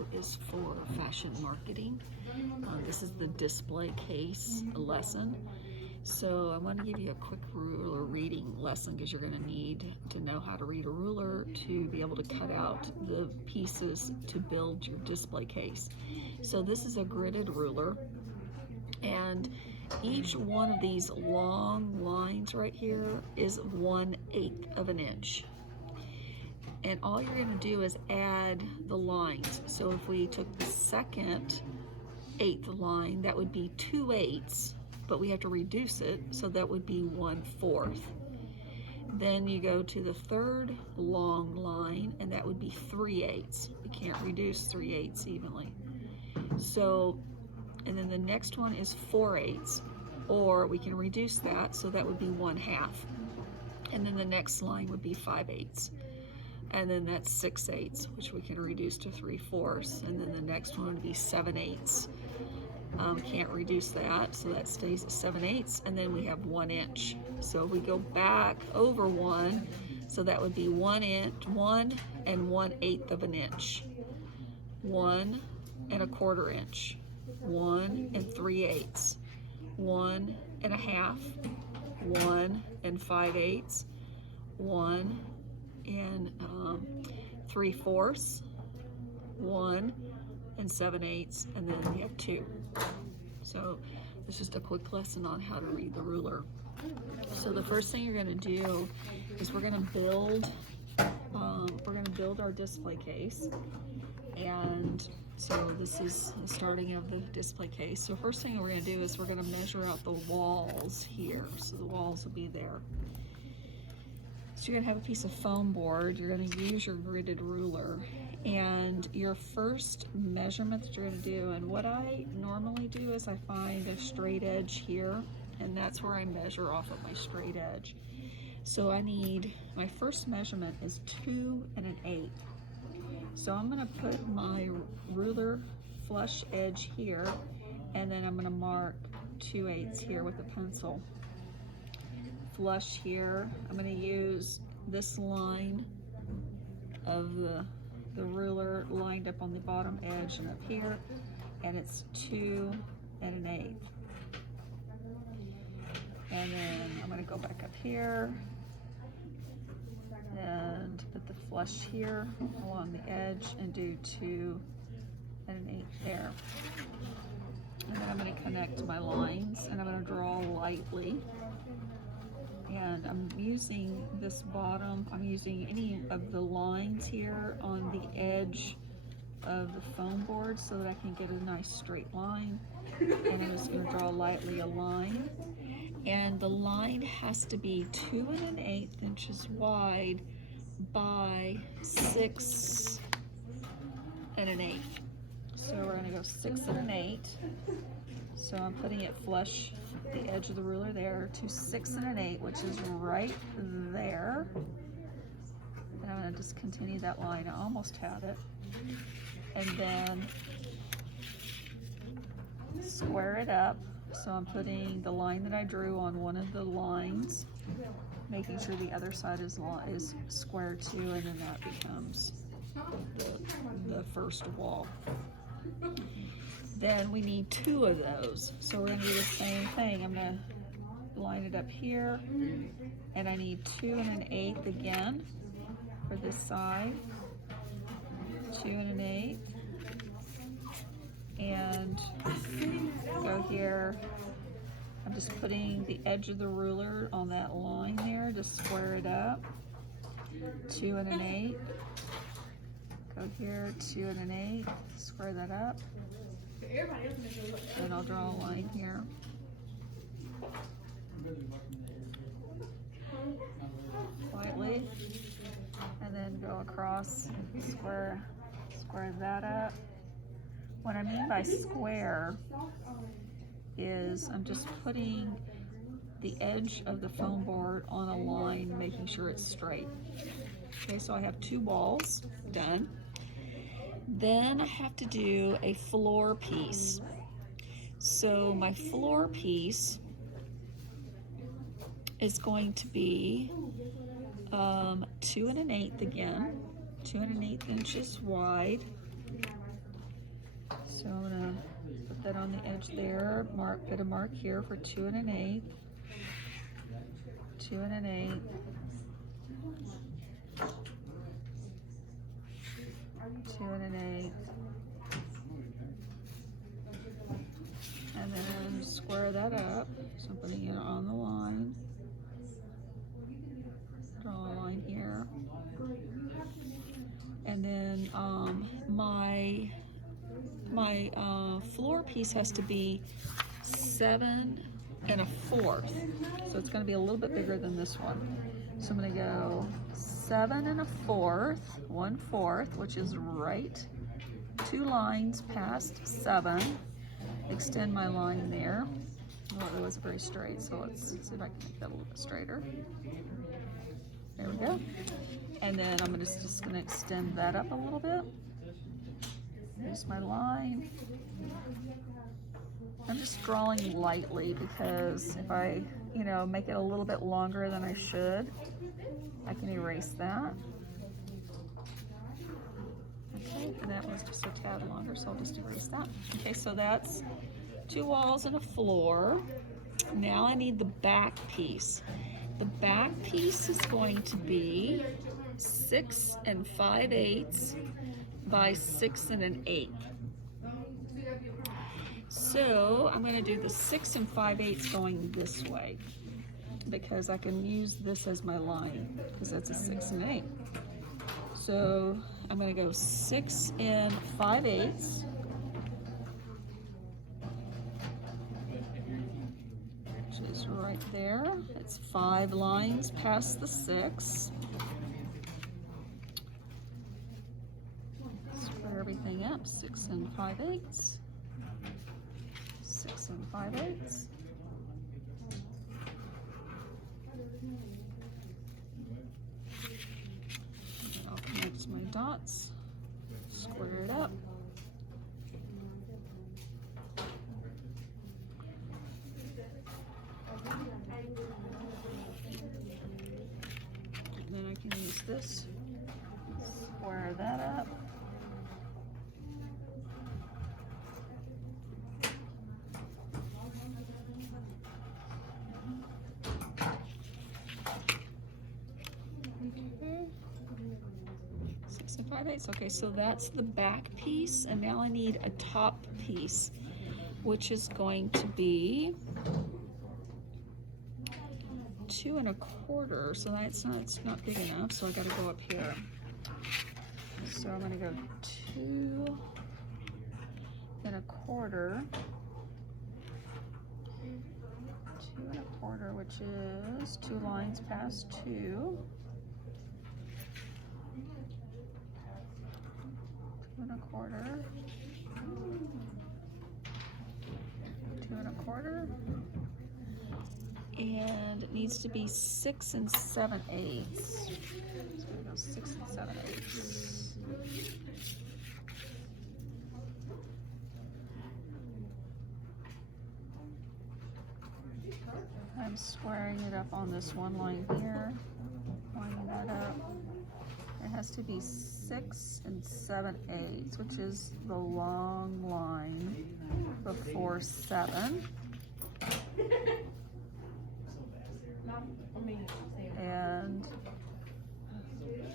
video is for fashion marketing. This is the display case lesson. So I want to give you a quick ruler reading lesson because you're going to need to know how to read a ruler to be able to cut out the pieces to build your display case. So this is a gridded ruler, and each one of these long lines right here is 1/8 of an inch. And all you're going to do is add the lines. So if we took the second 8th line, that would be 2/8, but we have to reduce it, so that would be 1/4. Then you go to the third long line, and that would be 3/8. You can't reduce 3/8 evenly. So, and then the next one is 4/8, or we can reduce that, so that would be 1/2. And then the next line would be 5/8. And then that's 6/8, which we can reduce to 3/4. And then the next one would be 7/8. Can't reduce that, so that stays at 7/8. And then we have 1 inch. So if we go back over 1, so that would be 1 inch, 1 and 1/8 of an inch, 1 and 1/4 inch, 1 and 3/8, 1 and 1/2, 1 and 5/8, 1 and 3/4, 1 and 7/8, and then we have 2. So it's just a quick lesson on how to read the ruler. So the first thing you're going to do is we're going to build our display case. And so this is the starting of the display case. So first thing we're going to do is we're going to measure out the walls here. So the walls will be there. So you're going to have a piece of foam board. You're going to use your gridded ruler. And your first measurement that you're going to do, and what I normally do is I find a straight edge here, and that's where I measure off of my straight edge. So I need, my first measurement is 2 1/8. So I'm going to put my ruler flush edge here, and then I'm going to mark 2/8 here with a pencil. Flush here, I'm going to use this line of the ruler lined up on the bottom edge and up here, and it's 2 1/8. And then I'm going to go back up here and put the flush here along the edge and do 2 1/8 there. And then I'm going to connect my lines, and I'm going to draw lightly. And I'm using this bottom, I'm using any of the lines here on the edge of the foam board so that I can get a nice straight line. And I'm just going to draw lightly a line. And the line has to be 2 1/8 inches wide by 6 1/8. So we're going to go 6 1/8. So I'm putting it flush the edge of the ruler there to 6 1/8, which is right there. And I'm going to just continue that line. I almost had it. And then square it up. So I'm putting the line that I drew on one of the lines, making sure the other side is square too, and then that becomes the first wall. Then we need 2 of those. So we're going to do the same thing. I'm going to line it up here, and I need 2 1/8 again for this side. 2 1/8. And go here. I'm just putting the edge of the ruler on that line there to square it up. 2 1/8. Go here, 2 1/8. Square that up. And I'll draw a line here. Lightly. And then go across, square that up. What I mean by square is I'm just putting the edge of the foam board on a line, making sure it's straight. Okay, so I have 2 walls done. Then I have to do a floor piece. So my floor piece is going to be 2 1/8 again, 2 1/8 inches wide So I'm gonna put that on the edge there, put a mark here for 2 1/8, 2 1/8, 2 1/8, and then square that up. So I'm putting it on the line. Draw a line here. And then my floor piece has to be 7 1/4. So it's going to be a little bit bigger than this one. So I'm going to go 7 1/4, 1/4, which is right 2 lines past 7. Extend my line there. Oh, it wasn't very straight, so let's see if I can make that a little bit straighter. There we go. And then I'm just going to extend that up a little bit. Here's my line. I'm just drawing lightly because if I, make it a little bit longer than I should, I can erase that. Okay, and that was just a tad longer, so I'll just erase that. Okay, so that's 2 walls and a floor. Now I need the back piece. The back piece is going to be 6 5/8 by 6 1/8. So I'm going to do the 6 5/8 going this way because I can use this as my line because that's a 6 1/8. So I'm going to go 6 5/8. Which is right there. It's 5 lines past the 6. Square everything up. 6 5/8. 6 5/8. And I'll connect my dots. Square it up. And then I can use this. Square that up. Okay, so that's the back piece, and now I need a top piece, which is going to be 2 1/4. So it's not big enough, so I got to go up here. So I'm going to go 2 1/4, 2 1/4, which is 2 lines past 2. 2 1/4, 2 1/4, and it needs to be 6 7/8. So I'm going to go 6 7/8. I'm squaring it up on this one line here, lining that up. It has to be 6 7/8, which is the long line before 7. And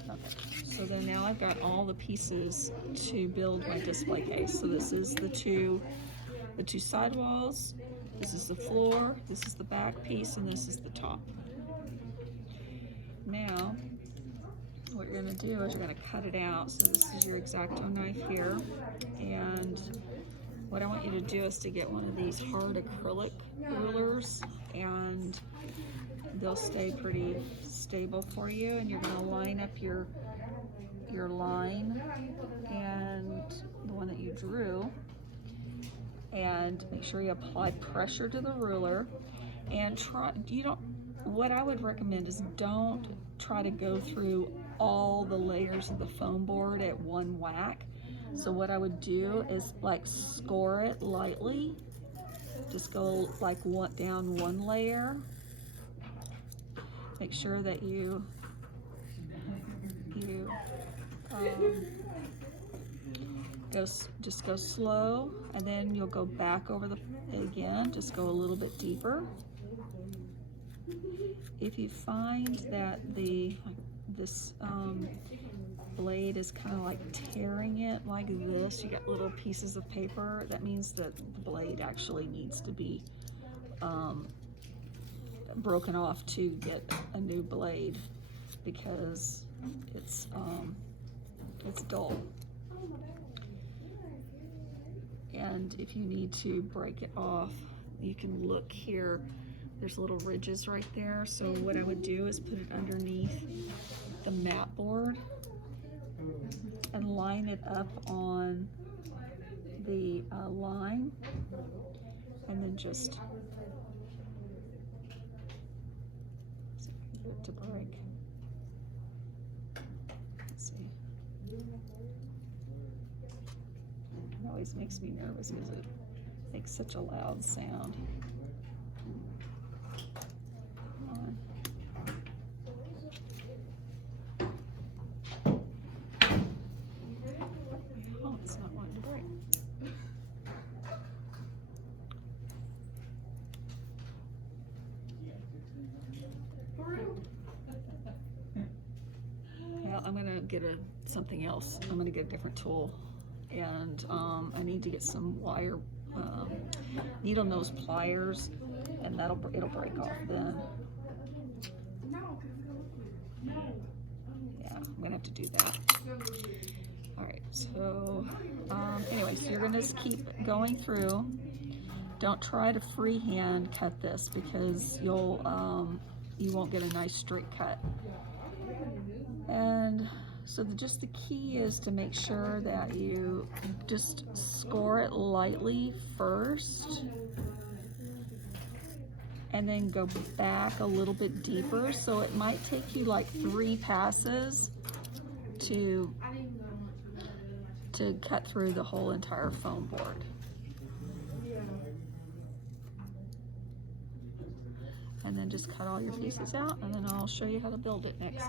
okay, so then now I've got all the pieces to build my display case. So this is the two side walls, this is the floor, this is the back piece, and this is the top. Now what you're going to do is you're going to cut it out. So this is your X-Acto knife here, and what I want you to do is to get one of these hard acrylic rulers, and they'll stay pretty stable for you. And you're going to line up your line and the one that you drew, and make sure you apply pressure to the ruler. And what I would recommend is don't try to go through all the layers of the foam board at one whack. So what I would do is like score it lightly. Just go like down one layer. Make sure that you just go slow, and then you'll go back over the again, just go a little bit deeper. If you find that this blade is kind of like tearing it like this, you got little pieces of paper, that means that the blade actually needs to be broken off to get a new blade, because it's dull. And if you need to break it off, you can look here, there's little ridges right there. So what I would do is put it underneath the mat board and line it up on the line, and then just see if I can get it to break. Let's see. It always makes me nervous because it makes such a loud sound. Oh, it's not wanting to break. Well, I'm gonna get something else. I'm gonna get a different tool, and I need to get some wire, needle nose pliers, and it'll break off then. Yeah, I'm gonna have to do that. All right, so anyway, so you're gonna just keep going through. Don't try to freehand cut this, because you won't get a nice straight cut. And so just the key is to make sure that you just score it lightly first, and then go back a little bit deeper. So it might take you like 3 passes to cut through the whole entire foam board. And then just cut all your pieces out, and then I'll show you how to build it next.